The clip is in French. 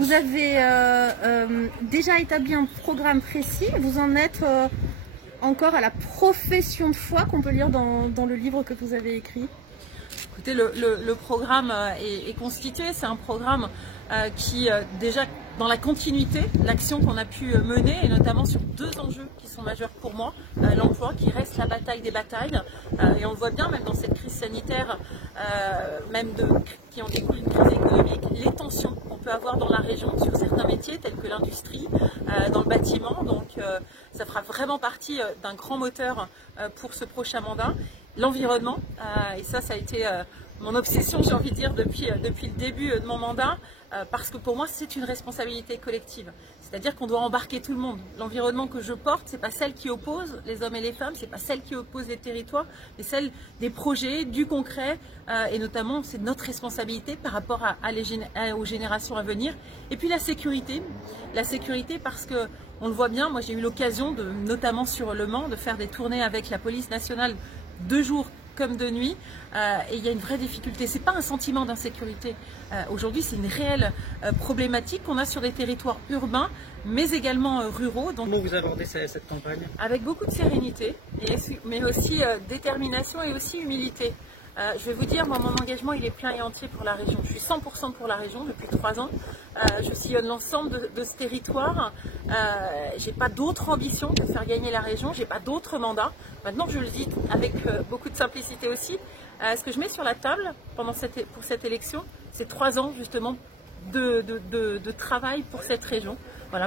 Vous avez déjà établi un programme précis, vous en êtes encore à la profession de foi qu'on peut lire dans le livre que vous avez écrit? Écoutez, le programme est constitué, c'est un programme qui déjà dans la continuité, l'action qu'on a pu mener, et notamment sur deux enjeux qui sont majeurs pour moi, l'emploi qui reste la bataille des batailles, et on le voit bien même dans cette crise sanitaire, qui en découle une crise économique, les tensions qu'on peut avoir dans la région sur certains métiers tels que l'industrie, dans le bâtiment, donc ça fera vraiment partie d'un grand moteur pour ce prochain mandat. L'environnement, et ça a été mon obsession, j'ai envie de dire, depuis le début de mon mandat, parce que pour moi c'est une responsabilité collective, c'est-à-dire qu'on doit embarquer tout le monde. L'environnement que je porte, c'est pas celle qui oppose les hommes et les femmes, c'est pas celle qui oppose les territoires, mais celle des projets, du concret, et notamment c'est notre responsabilité par rapport aux générations à venir. Et puis la sécurité parce que on le voit bien, moi j'ai eu l'occasion notamment sur Le Mans, de faire des tournées avec la police nationale de jour comme de nuit, et il y a une vraie difficulté. C'est pas un sentiment d'insécurité. Aujourd'hui, c'est une réelle problématique qu'on a sur des territoires urbains, mais également ruraux. Donc, comment vous abordez cette campagne? Avec beaucoup de sérénité, mais aussi détermination et aussi humilité. Je vais vous dire, moi, mon engagement, il est plein et entier pour la région. Je suis 100% pour la région depuis 3 ans. Je sillonne l'ensemble de ce territoire. J'ai pas d'autre ambition que de faire gagner la région. J'ai pas d'autre mandat. Maintenant, je le dis avec beaucoup de simplicité aussi. Ce que je mets sur la table pour cette élection, c'est 3 ans justement de travail pour cette région.